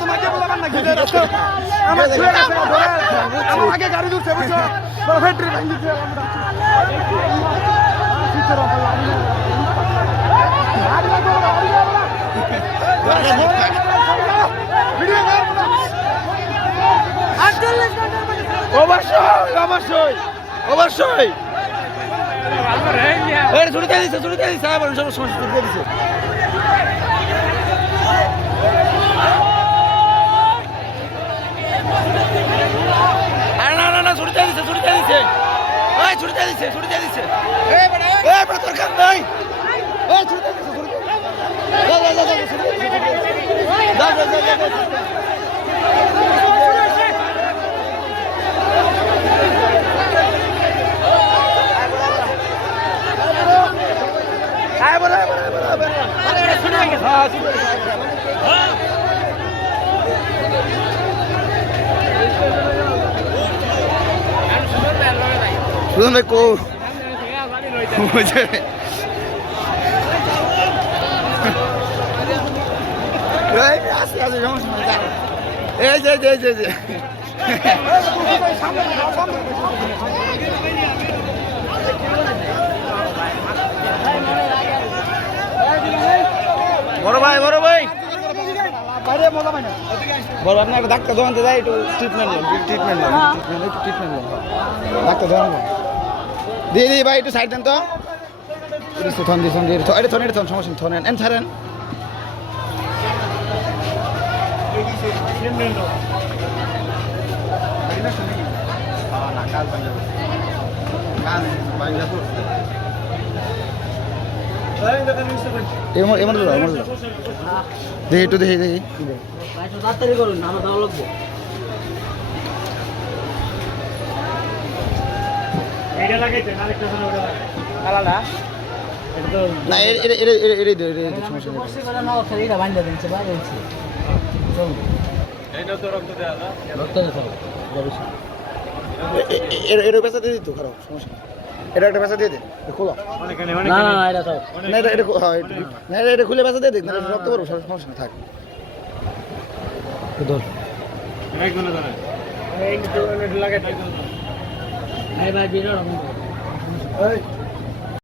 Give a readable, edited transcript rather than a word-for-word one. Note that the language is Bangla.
তোমাকে বলবেন না গিয়ে রাস্তা আমার ছুঁয়ে গেছে ধরে আমার আগে গাড়ি ঢুকছে বুঝছো বড় ফ্যাক্টরি ভাঙি দিচ্ছে আমরা সিচরা বলা ভিডিও কর অবশ্যই অবশ্যই অবশ্যই এই ছুটি দিছে আবার সমস্যা দিয়ে দিছে আরে না ছুটি দিছে ওই ছুটি দিছে এই বড় তোর কাম নাই এই ছুটি দিছে যা সুজন ভাই কো এই যে বড় ভাই বড় আপনি একটা ডাক্তার দোকানতে যাই একটু ট্রিটমেন্ট ডাক্তার দোকান দিয়ে ভাই একটু সাইড দেন তো থন সমস্যা থন এন ছাড়েন দেখি একটু দেখি তাড়াতাড়ি করুন আমার দাও লাগবো এইটা লাগাইতে আরেকটা শোনা ওটা কালাটা এটা তো না এর সমস্যা নেই বসে করে না ওঠে এটা বাঁধা দিনছে বাইরে দিনছে চল এইটা তো রক্ত দেয়া না রক্ত দেয়া এর পেশা দিয়ে দিত খারাপ সমস্যা এটা একটা পেশা দিয়ে দে খোলা না এটা তো না এটা খুলে পেশা দিয়ে দিক না রক্ত করবো সমস্যা থাক ধর এই কোন ধরে এই তো লাগাই ভাই বিরো